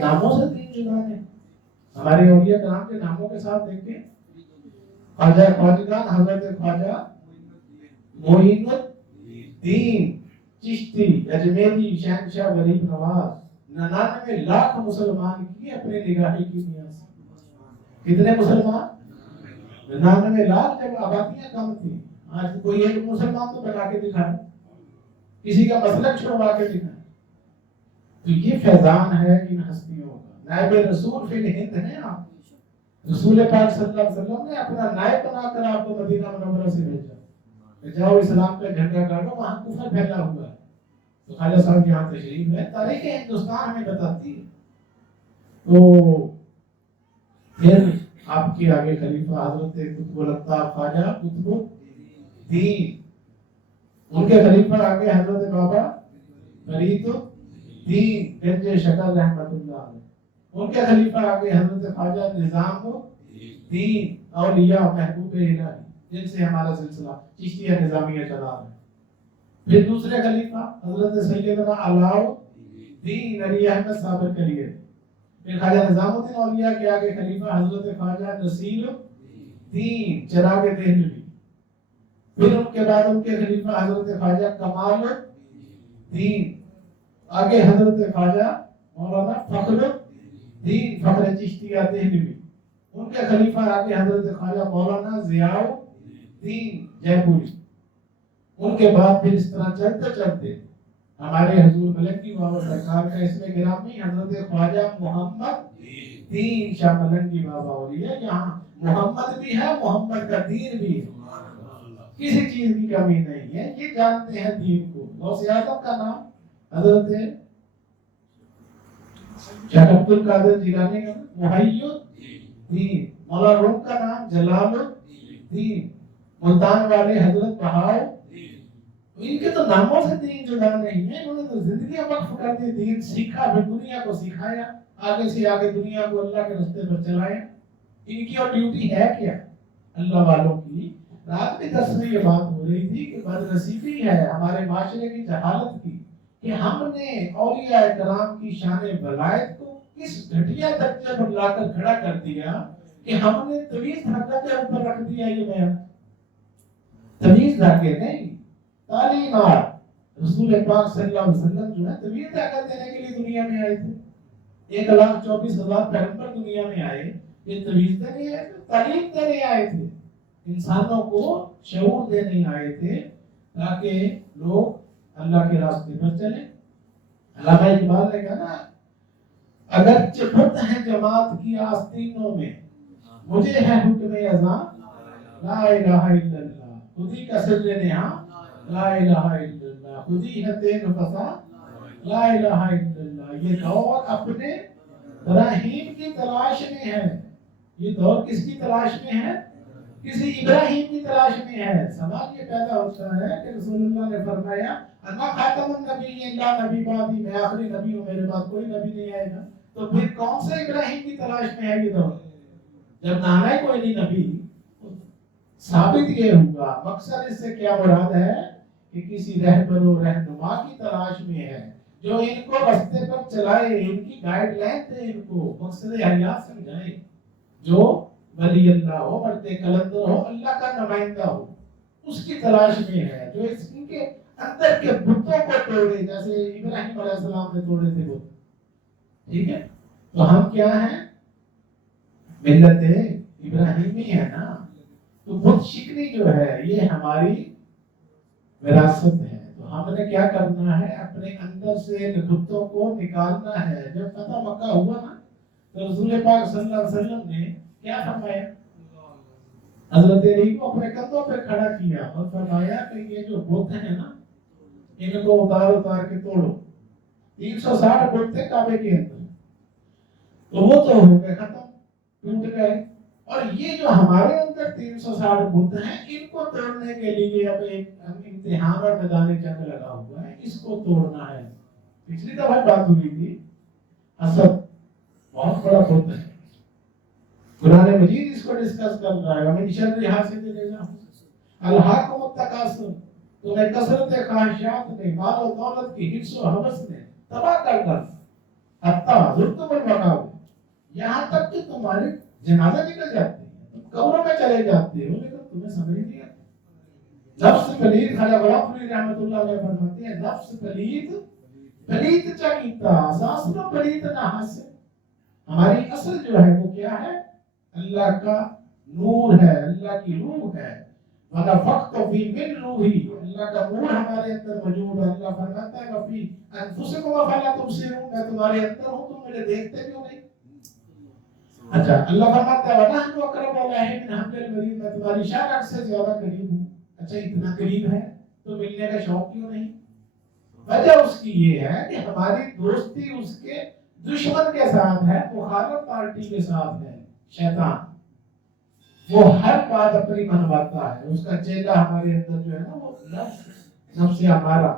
नामों से दीन जुदाने, हमारे औलिया कराम के नामों के साथ देखें, ख्वाजा ख्वाजगान हजरत ख्वाजा मोइनुद्दीन चिश्ती अजमेरी शहंशाह गरीब नवाज 99 लाख मुसलमान की अपने निगाही की नियाज। कितने मुसलमान? 99 लाख। जब आबादियां कम थी, आज कोई एक मुसलमान तो बना के दिखाए, किसी का मसलक छुड़वा के दिखाए। तो ये फैजान है इन हस्तियों का। नायब रसूल फिल हिंद है आप, रसूल पाक सल्लल्लाहु अलैहि वसल्लम ने अपना नायब बनाकर आपको मदीना मुनव्वरा से भेजा, जाओ इस्लाम का झंडा गाड़ो, वहां कुफर फैला हुआ है। तो ख्वाजा साहब यहाँ तशरीफ है, तारीख हिंदुस्तान हमें बताती है। तो फिर आपके आगे खलीफा हजरत कुतुबुल अत्ताब ख्वाजा कुतुबुद्दीन, उनके खलीफा आगे हजरत बाबा फरीदुद्दीन गंज शकर रहमतुल्लाह अलैह, उनके खलीफा आगे हजरत ख्वाजा निजामुद्दीन औलिया महबूब इलाही, जिनसे हमारा सिलसिला चिश्तिया निजामिया चला है। फिर दूसरे खलीफा हजरत सैयदना अलाउद्दीन अली अहमद साबिर कलिए। फिर ख्वाजा निजामुद्दीन औलिया के आगे खलीफा हजरत ख्वाजा नसीरुद्दीन चिराग देहलवी। फिर उनके बाद उनके खलीफा हजरत ख्वाजा कमालुद्दीन, आगे हजरत ख्वाजा मौलाना फखरुद्दीन फखर चिश्तिया देहलवी। उनके खलीफा आगे हजरत ख्वाजा मौलाना जियाउद्दीन जयपुरी। उनके बाद फिर इस तरह चलते चलते हमारे हुजूर मलंगी बाबा सरकार का इसमें गिरामी हजरत ख्वाजा मोहम्मद शाह मलंगी बाबा हो रही है। यहाँ मोहम्मद भी है, मोहम्मद का दीन भी है, किसी चीज की कमी नहीं है। ये जानते हैं दीन को। गौसे आजम का नाम हजरत शेख अब्दुल कादिर जिलानी का मुहय्यिद्दीन, मौला रूम का नाम जलालुद्दीन, मुल्तान वाले हजरत बहाउद्दीन। इनके तो नामों से दीन जुदा नहीं है, इन्होंने तो जिंदगी वक्फ कर दी, दीन सीखा, फिर दुनिया को सिखाया, आगे से आगे दुनिया को अल्लाह के रास्ते पर चलाया। इनकी और ड्यूटी है क्या अल्लाह वालों की? रात में 10 में ये बात हो रही थी कि बदनसीबी है हमारे माशरे की जहालत की कि हमने औलिया कराम की शान वलायत को किस घटिया दर्जे पर लाकर खड़ा कर दिया कि हमने तवीज धागा के ऊपर रख दिया। ये बयान तवीज धागे नहीं, तालीमात। रसूल पाक सल्लल्लाहु अलैहि वसल्लम जो है तवीज धागा देने के लिए दुनिया में आए थे। 1,24,000 पैगंबर दुनिया में आए, ये तवीज देने आए थे, तालीम देने आए थे, इंसानों को शऊर देने आए थे ताकि लोग अल्लाह के रास्ते पर चले। अल्लामा इकबाल ने कहा ना, अगर चिपट है जमात की आस्तीनों में, मुझे है हुक्म अज़ान ला इलाहा इल्लल्लाह, खुदी का सिर नेहा ला इलाहा इल्लल्लाह, खुदी है तेग फसा ला इलाहा इल्लल्लाह। ये दौर अपने इब्राहीम की तलाश में है। ये दौर किसकी तलाश में है? किसी इब्राहीम की तलाश में है। सवाल ये पैदा होता है कि रसूलुल्लाह ने फरमाया अन्ना खातमुन नबिय्यीन ला नबी बादी, मैं आखिरी नबी हूं, मेरे बाद कोई नबी नहीं आएगा। तो फिर कौन से इब्राहीम की तलाश में है ये दौर? जब नाना है कोई नहीं नबी, साबित ये हुआ। मकसद इससे क्या मुराद है कि किसी रहबर और रहनुमा की तलाश में है जो इनको रास्ते पर चलाए, इनकी गाइडलाइन दे, इनको मकसद हयात समझाए, जो वली अल्लाह हो, मर्दे कलंदर हो, अल्लाह का नुमाइंदा हो, उसकी तलाश में है जो इनके अंदर के बुतों को तोड़े, जैसे इब्राहिम अलैहिस्सलाम ने तोड़े थे बुत। ठीक है, तो हम क्या हैं? मिल्लत इब्राहिमी है ना। तो बुत शिकनी जो है ये हमारी विरासत है। तो हमने क्या करना है? अपने अंदर से बुतों को निकालना है। जब फतह मक्का हुआ ना, तो रसूल पाक सल्लल्लाहु अलैहि वसल्लम ने क्या फरमाया? हजरत अली को अपने कंधों पे खड़ा किया और फरमाया कि ये जो बुत है ना, इनको उतार उतार के तोड़ो। 360 बुत थे काबे के अंदर, तो वो तो हो गए खत्म, टूट गए। और ये जो हमारे अंदर 360 बुत हैं, इनको तोड़ने के लिए अब एक इम्तिहान और मैदान जंग लगा हुआ है, इसको तोड़ना है। पिछली दफा बात हुई थी, हसद बहुत बड़ा बुत है। कुरान मजीद इसको डिस्कस कर रहा है। हमें शर्र हासिल देना अलहाकुम तकासुर, तुम्हें कसरत ख्वाहिशात ने, माल और दौलत की हिर्स और हवस ने तबाह कर डाला। यहाँ तक कि तुम्हारे जनाजा निकल जाते हैं, तुम कब्रों में चले जाते हो, लेकिन तुम्हें समझ नहीं आता। नफ्स पलीद, खाजा गलाफरी रहमतुल्लाह अलैह फरमाते हैं, नफ्स पलीद पलीद चकीता सासनो पलीद ना हासे। हमारी असल जो है वो क्या है? अल्लाह का नूर है, अल्लाह की रूह है। वनफ़ख़्तु फ़ी मिन रूही, अल्लाह का नूर हमारे अंदर मौजूद है। अल्लाह फरमाता है वफ़ी अनफुसिकुम अफ़ला तुबसिरून, मैं तुम्हारे अंदर हूँ, तुम मुझे देखते क्यों नहीं? अच्छा, अल्लाह फरमाता है वनहनु अक़रबु इलैहि मिन हब्लिल वरीद, मैं तुम्हारी शाख से ज्यादा करीब हूँ। अच्छा, इतना करीब है तो मिलने का शौक क्यों नहीं? वजह उसकी ये है कि हमारी दोस्ती उसके दुश्मन के साथ है, मुखालिफ पार्टी के साथ है, शैतान। वो हर बात अपनी मनवाता है, उसका चेला हमारे अंदर जो है ना वो नफ्स हमारा।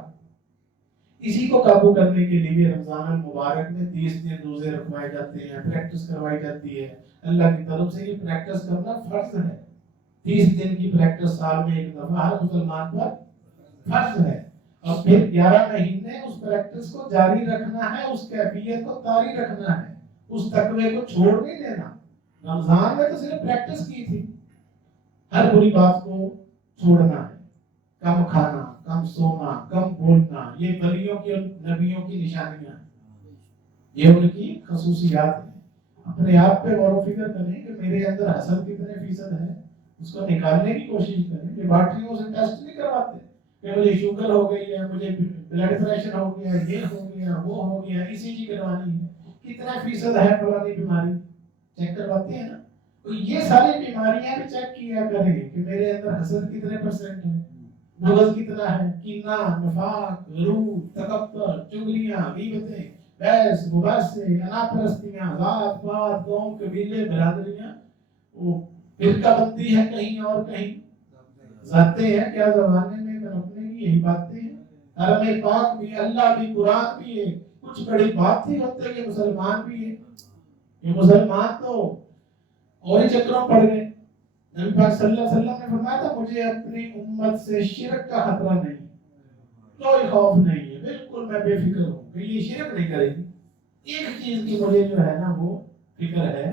इसी को काबू करने के लिए रमजान मुबारक में 30 दिन रोजे रखवाए जाते हैं, प्रैक्टिस करवाई जाती है। अल्लाह की तरफ से ये प्रैक्टिस करना फर्ज है। 30 दिन की प्रैक्टिस साल में एक दफा हर मुसलमान पर फर्ज है। और फिर 11 महीने उस प्रैक्टिस को जारी रखना है, उस कैफियत को तारी रखना है, उस तकवे को छोड़ नहीं देना। रमजान में तो सिर्फ प्रैक्टिस की थी, हर बुरी बात को छोड़ना है, कम खाना, कम सोना, कम बोलना, ये वलियों की और नबियों की निशानियां हैं, ये उनकी खसूसियात हैं। अपने आप पे गौर फिक्र करें कि मेरे अंदर हसद कितने फीसद है, उसको निकालने की कोशिश करें। लेबॉर्टरियों से टेस्ट नहीं करवाते कि मुझे शुगर हो गई है, मुझे ब्लड प्रेशर हो गया, ये हो गया, वो हो गया, ईसीजी करवानी है, कितना फीसद है फलानी बीमारी, चेक करवाते हैं ना। तो ये सारी बीमारियां भी चेक किया करेंगे कि मेरे अंदर हसद कितने परसेंट है, बुग़्ज़ कितना है, कीना, नफाक, गरूर, तकब्बुर, चुगलियां, गीबतें, बहस, मुबासे, अनापरस्तियां, जात पात, कौम, कबीले, बरादरियां, वो फिरकाबंदी है कहीं और कहीं, जाते हैं क्या जमाने में अपने की यही बातें हैं। हरम पाक भी, अल्लाह भी, कुरान भी है, कुछ बड़ी बात ही होते हैं कि मुसलमान भी है। ये मुसलमान तो और ही चक्रों पड़ गए। नबी पाक सल्लल्लाहु अलैहि वसल्लम ने फरमाया था मुझे अपनी उम्मत से शिरक का खतरा नहीं, कोई खौफ नहीं है, बिल्कुल मैं बेफिक्र हूँ कि ये शिरक नहीं करेगी। एक चीज की मुझे जो है ना वो फिक्र है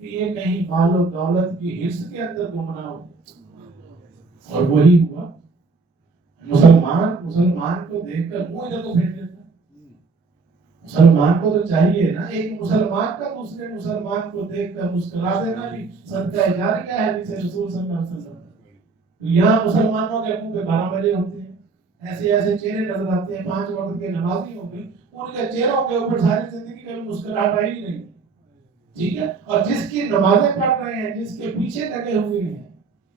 कि ये कहीं माल और दौलत की हिर्स के अंदर गुम ना हो। और वही हुआ। मुसलमान को देखकर मुंह इधर को फेर देता। मुसलमान को तो चाहिए ना, एक मुसलमान का दूसरे मुसलमान को देखकर मुस्कुरा देना भी सदका जारिया है हदीस रसूल सल्लल्लाहु अलैहि वसल्लम। तो यहाँ मुसलमानों के मुंह पे 12 बजे होते हैं, ऐसे ऐसे चेहरे नजर आते हैं, 5 वक्त के नमाजी होंगे, उनके चेहरों के ऊपर सारी जिंदगी कभी मुस्कुराहट आई ही नहीं। ठीक है, और जिसकी नमाजें पढ़ रहे हैं, जिसके पीछे लगे हुए हैं,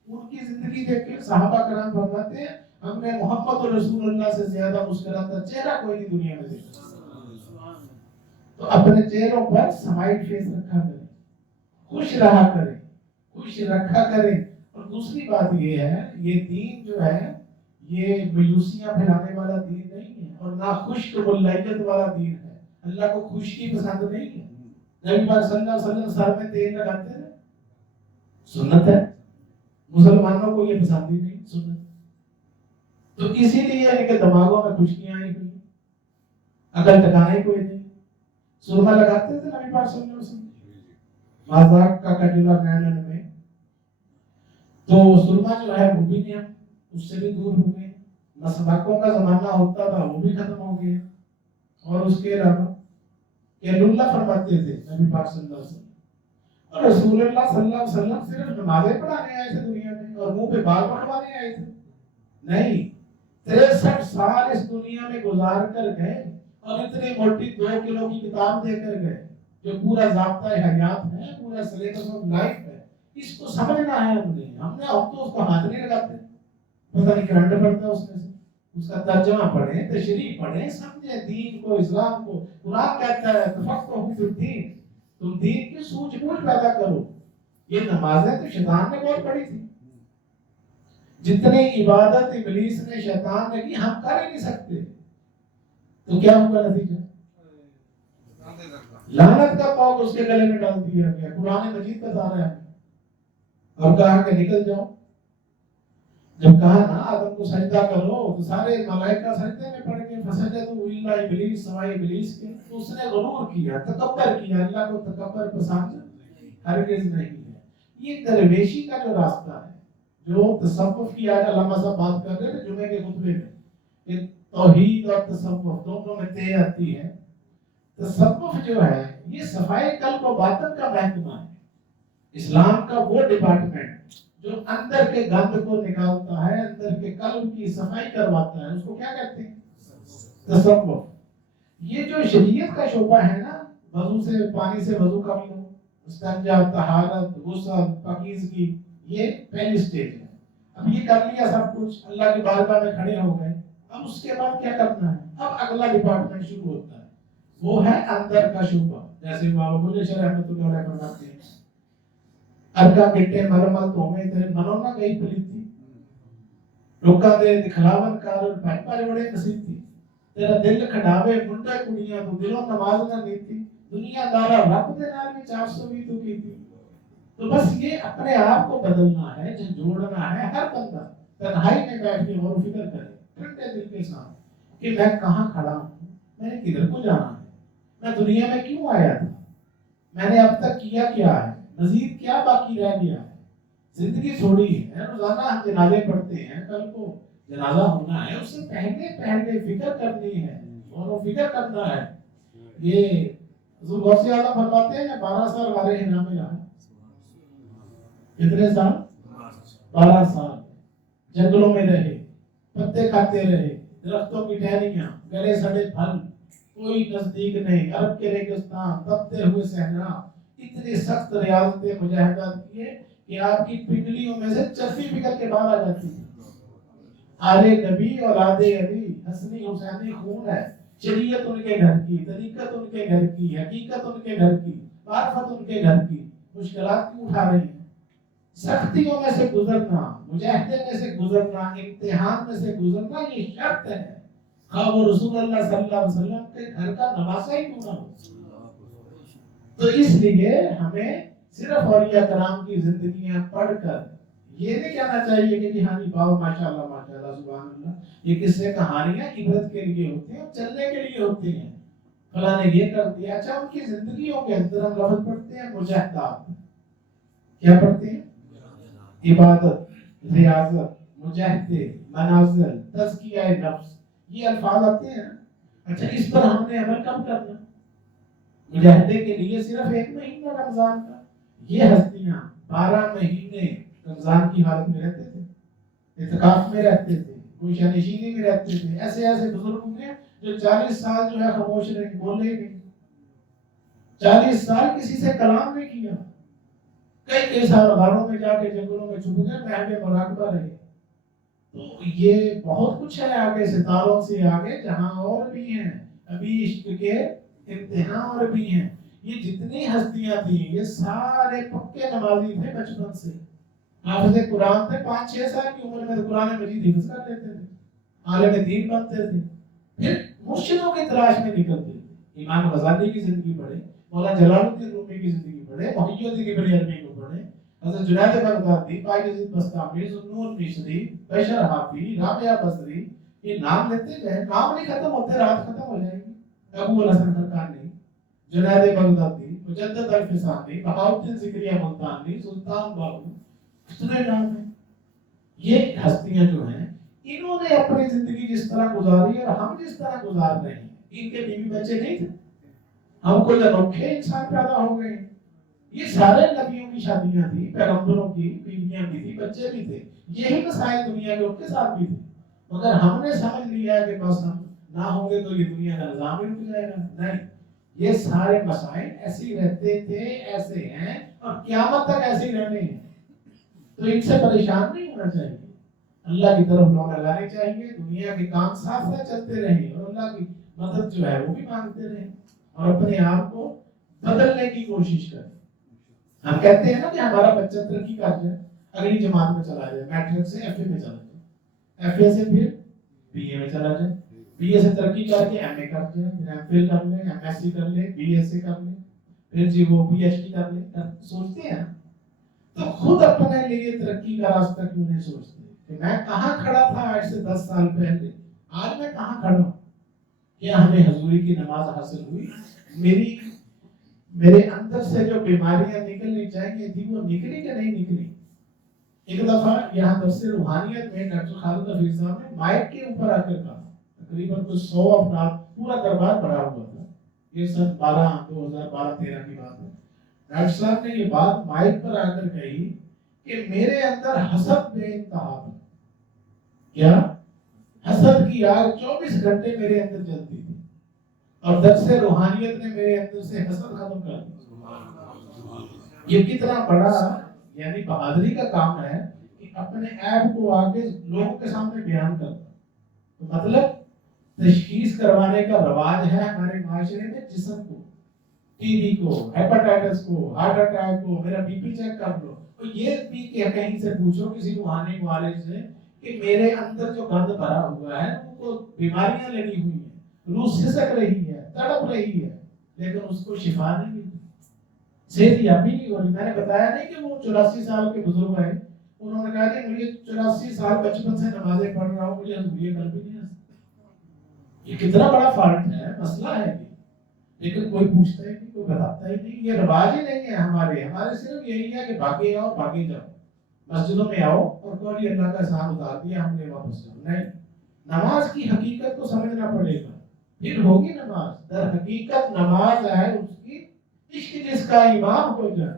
उनकी जिंदगी देख के सहाबा कराम फरमाते हैं हमने मोहम्मद और रसूलुल्लाह से ज्यादा मुस्कुराता चेहरा कोई नहीं दुनिया में देखा। तो अपने चेहरों पर स्माइल फेस रखा करें, खुश रहा करें, खुश रखा करें। और दूसरी बात ये है, ये दीन जो है ये मायूसियां फैलाने वाला दीन नहीं है और ना खुश्क मुल्लैयत वाला दीन है। अल्लाह को खुशकी पसंद नहीं है। नबी पाक सल्लल्लाहु अलैहि वसल्लम सर में तेल लगाते थे, सुन्नत है। मुसलमानों को ये पसंद ही नहीं, सुन्नत। तो इसीलिए इनके दिमागों में खुशकियां आई हुई, अकल ठिकाना ही कोई नहीं। सुरमा लगाते थे नबी पाक सल्लल्लाहु अलैहि वसल्लम मजाक का कजुला नैनन में, तो सुरमा जो है वो भी नहीं, उससे भी दूर हो गए। मसवाकों का जमाना होता था वो भी खत्म हो गया। और उसके अलावा कैलुल्ला फरमाते थे नबी पाक सल्लल्लाहु अलैहि वसल्लम। और रसूलुल्लाह सल्लल्लाहु अलैहि वसल्लम सिर्फ नमाजें पढ़ाने आए थे दुनिया में और मुंह पे बाल पकड़वाने आए थे? नहीं, 63 साल इस दुनिया में गुजार कर गए और इतनी मोटी 2 किलो की किताब देकर गए जो पूरा ज़ाब्ता हयात है, पूरा सिलेबस ऑफ लाइफ है। इसको समझना है हमने अब तो उसको हाथ नहीं लगाते, पता नहीं करंट पड़ता है उसमें से। उसका तर्जुमा पढ़े, तशरीह पढ़े, समझे दीन को, इस्लाम को। कुरान कहता है तफक्कुहु फिद्दीन, तुम दीन की सूझबूझ पैदा करो। ये नमाजें तो शैतान ने बहुत पढ़ी थी, जितनी इबादत इब्लीस ने शैतान ने की हम कर ही नहीं सकते। तो क्या हुआ नतीजा? लानत का पाव उसके गले में डाल दिया गया। कुरान मजीद बता रहा है और कहा कि निकल जाओ। जब कहा ना आदम को सजदा करो तो सारे मलाइका सजदे में पड़ में फसजदू इल्ला इब्लीस सवाए इब्लीस के, तो उसने गुरूर किया, तकब्बर किया। अल्लाह को तकब्बर पसंद हरगिज नहीं है। ये दरवेशी का जो रास्ता है, जो तसव्वुफ की आज अल्लामा साहब बात कर रहे थे जुमे के खुतबे में, कि तौहीद और तसव्वुफ दोनों में तय आती है। तसव्वुफ जो है ये सफाई कल्ब व बातिन का महकमा है, इस्लाम का वो डिपार्टमेंट जो अंदर के गंद को निकालता है, अंदर के कल्ब की सफाई करवाता है, उसको क्या कहते हैं? तसव्वुफ। ये जो शरीयत का शोबा है ना, वजू से, पानी से वजू कर लो, इस्तिंजा, तहारत, गुस्ल, पाकीज़गी, ये पहली स्टेज है। अब ये कर लिया सब कुछ, अल्लाह की बारगाह में खड़े हो गए, अब उसके बाद क्या करना है? अब अगला डिपार्टमेंट शुरू होता है, वो है अंदर का शोबा। जैसे बाबा बुल्ले शाह रहमतुल्लाह अलैह फरमाते हैं, अरका गिट्टे मलमल तो में तेरे मनो ना गई पलीती, लोका दे दिखलावन कार भाई बड़े नसीब थी, तेरा दिल खड़ावे मुंडे कुड़ियां तो दिलों नमाज ना नीती, दुनिया दारा रब दे नाल भी 420 तो की थी। तो बस ये अपने आप को बदलना है, जोड़ना है। हर बंदा तन्हाई में बैठ के गौर फिक्र करे ठंडे दिल के साथ कि मैं कहाँ खड़ा हूँ, मैंने किधर को जाना है, मैं दुनिया में क्यों आया था, मैंने अब तक किया क्या है, मजीद क्या बाकी रह गया है। जिंदगी थोड़ी है, रोजाना हम जनाजे पढ़ते हैं, कल को जनाजा होना है, उससे पहले पहले फिक्र करनी है और फिक्र करना है। ये हुजूर गौसे आज़म फरमाते हैं 12 साल वाले हिना में रहा। कितने साल? 12 साल जंगलों में रहे, पत्ते खाते रहे, दरख्तों की टहनियां, गले सड़े फल, कोई नजदीक नहीं, अरब के रेगिस्तान, तपते हुए सहरा, इतनी सख्त रियाजतें मुजाहिदात किए कि आपकी पिंगलियों में से चर्बी पिघल के बाहर आ जाती है। आले नबी और आदे अली, हसनी हुसैनी खून है, शरीयत उनके घर की, तरीकत उनके घर की, हकीकत उनके घर की, मार्फत उनके घर की, मुश्किलात क्यों उठा रही हैं? सख्तियों में से गुजरना, मुजाहिदे में से गुजरना, इम्तिहान में से गुजरना, ये शर्त है। हाँ, वो रसूलुल्लाह सल्लल्लाहु अलैहि वसल्लम के घर का नवासा ही क्यों ना हो। तो इसलिए हमें सिर्फ औलिया कराम की जिंदगियां पढ़कर ये नहीं कहना चाहिए कि हाँ जी बाबा माशाल्लाह माशाल्लाह सुभान अल्लाह, ये किस्से कहानियां इबरत के लिए होती हैं, चलने के लिए होती हैं। फला ने ये कर दिया, अच्छा उनकी जिंदगियों के अंदर हम लफ्ज पढ़ते हैं मुजाहिदात। क्या पढ़ते हैं? इबादत, रियाजत, मुजाहिदे, मनाजिल, तज़किया नफ्स, ये अल्फाज आते हैं। अच्छा, इस पर हमने अमल कब करना? मुजाहिदे के लिए सिर्फ 1 महीना रमजान का, ये हस्तियां 12 महीने रमजान की हालत में रहते थे, इत्काफ में रहते थे, कोई शनिशीनी में रहते थे। ऐसे ऐसे बुजुर्ग होंगे जो 40 साल जो है खामोश रहे, बोले ही नहीं, 40 साल किसी से कलाम नहीं किया, कई साल गारों में जाके जंगलों में छुप गए, महमे मुराकबा रहे। तो ये बहुत कुछ है आगे, सितारों से आगे जहां और भी हैं, अभी इश्क के इम्तिहान और भी हैं। ये जितनी हस्तियां थी ये सारे पक्के नमाजी थे बचपन से, हाफिज़ कुरान थे, 5-6 साल की उम्र में तो कुरान मजीद हिफ्ज़ कर लेते थे, आलिम दीन बनते थे, फिर मुर्शिदों की तलाश में निकलते थे। इमाम गज़ाली की जिंदगी पढ़े, मौलाना जलालुद्दीन रूमी की जिंदगी पढ़े, मुहय्यिद्दीन इब्न अरबी को पढ़े, हज़रत जुनैद बगदादी, बायज़ीद बस्तामी, ज़ुन्नून मिश्री, बशर हाफी, राबिया बसरी, ये नाम लेते गए, नाम नहीं खत्म होते, रात खत्म हो जाएगी। अबू अल हसन खरकानी, जुनैद बगदादी, मुजद्दिद अल-फिसानी, बहाउद्दीन ज़िक्रिया मुल्तानी, सुल्तान बाहू, कितने नाम हैं। ये हस्तियां जो हैं इन्होंने अपनी जिंदगी जिस तरह गुजारी और हम जिस तरह गुजार रहे हैं, इनके बीवी बच्चे नहीं थे, हम कोई अनोखे इंसान पैदा हो गए। ये सारे नबियों की शादियां थी, पैगंबरों की बीवियां भी थी, बच्चे भी थे, यही मसाइल दुनिया के उनके साथ भी थे, मगर हमने समझ लिया कि बस हम ना होंगे तो ये दुनिया का निजाम ही रुक जाएगा। नहीं, ये सारे मसाइल ऐसे ही रहते थे, ऐसे हैं और क़यामत तक ऐसे ही रहने हैं। तो इनसे परेशान नहीं होना चाहिए, अल्लाह की तरफ लौट लगानी चाहिए, दुनिया के काम साथ साथ चलते रहे और अल्लाह की मदद जो है वो भी मांगते रहे और अपने आप को बदलने की कोशिश करें। हम कहते हैं ना कि हमारा बच्चा तरक्की कर जाए, अगली जमात में चला जाए, मैट्रिक से एफए में चला जाए, एफए से फिर बीए में चला जाए, बीए से तरक्की करके एमए कर जाए, फिर एमफिल कर ले, एमएससी कर ले, बीएससी कर ले, फिर जी वो पीएचडी कर ले। सोचते हैं तो खुद अपने लिए तरक्की का रास्ता क्यों नहीं सोचते कि मैं कहाँ खड़ा था आज से 10 साल पहले, आज मैं कहाँ खड़ा हूँ। کیا ہمیں حضوری کی نماز حاصل ہوئی؟ میرے اندر سے جو بیماریاں نکلنی چاہیے تھی وہ نکلی کہ نہیں نکلی؟ ایک دفعہ یہاں درس روحانیت میں ڈاکٹر خالد حفیظ صاحب نے مائک کے اوپر آ کر کہا، تقریباً کچھ 100 افراد، پورا دربار بھرا ہوا تھا، یہ سن 2012-13 کی بات ہے۔ ڈاکٹر صاحب نے یہ بات مائک پر آ کر کہی کہ میرے اندر حسد بے انتہا تھا۔ کیا؟ حسد کی آگ 24 گھنٹے میرے اندر جلتی تھی، اور درس روحانیت نے میرے اندر سے حسد ختم کر دیا۔ یہ کتنا بڑا یعنی بہادری کا کام ہے کہ اپنے عیب کو آگے لوگوں کے سامنے بیان کرتا۔ تو مطلب تشخیص کروانے کا رواج ہے ہمارے معاشرے میں، جسم کو، ٹی بی کو، ہیپاٹائٹس کو، ہارٹ اٹیک کو، میرا بی پی چیک کر لو، تو یہ بھی کہ کہیں سے پوچھو کسی روحانی معالج سے کہ میرے اندر جو گند بھرا ہوا ہے وہ کو بیماریاں لگی ہوئی ہیں، روح سسک رہی ہے، تڑپ رہی ہے، لیکن اس کو شفا نہیں ملتی، صحت یابی نہیں ہو رہی۔ میں نے بتایا نہیں کہ وہ 84 سال کے بزرگ ہیں، انہوں نے کہا کہ مجھے 84 سال بچپن سے نمازیں پڑھ رہا ہوں، مجھے حضوری قلب بھی نہیں آ سکتی۔ یہ کتنا بڑا فالٹ ہے، مسئلہ ہے یہ، لیکن کوئی پوچھتا ہی نہیں، کوئی بتاتا ہی نہیں۔ یہ رواج ہی نہیں ہے ہمارے صرف یہی ہے کہ بھاگے آؤ بھاگے جاؤ، مسجدوں میں آؤ اور کوئی اللہ کا احسان اتار دیا ہم نے واپس جاؤ۔ نہیں، نماز کی حقیقت کو سمجھنا پڑے گا، پھر ہوگی نماز۔ در حقیقت نماز ہے اس کی عشق جس کا امام ہو جائے۔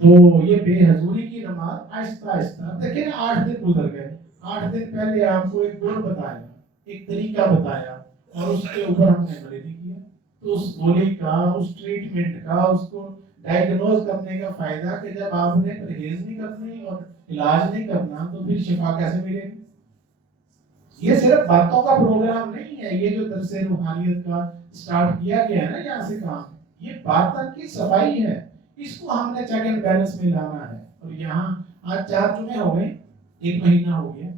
تو یہ بے حضوری کی نماز آہستہ آہستہ، دیکھیں نا 8 دن گزر گئے، 8 دن پہلے آپ کو ایک گول بتایا، ایک طریقہ بتایا، اور اس کے اوپر ہم نے عمل نہیں کیا، تو اس گولی کا، اس ٹریٹمنٹ کا، اس کو ڈائگنوز کرنے کا فائدہ کہ جب آپ نے پرہیز نہیں کرنی اور علاج نہیں کرنا تو پھر شفا کیسے ملے گی؟ یہ صرف باتوں کا پروگرام نہیں ہے، یہ جو درس روحانیت کا سٹارٹ کیا گیا ہے نا یہاں سے کام، یہ باطن کی صفائی ہے، اس کو ہم نے چیک اینڈ بیلنس میں لانا ہے۔ اور یہاں آج 4 جمعے ہو گئے، 1 مہینہ ہو گیا،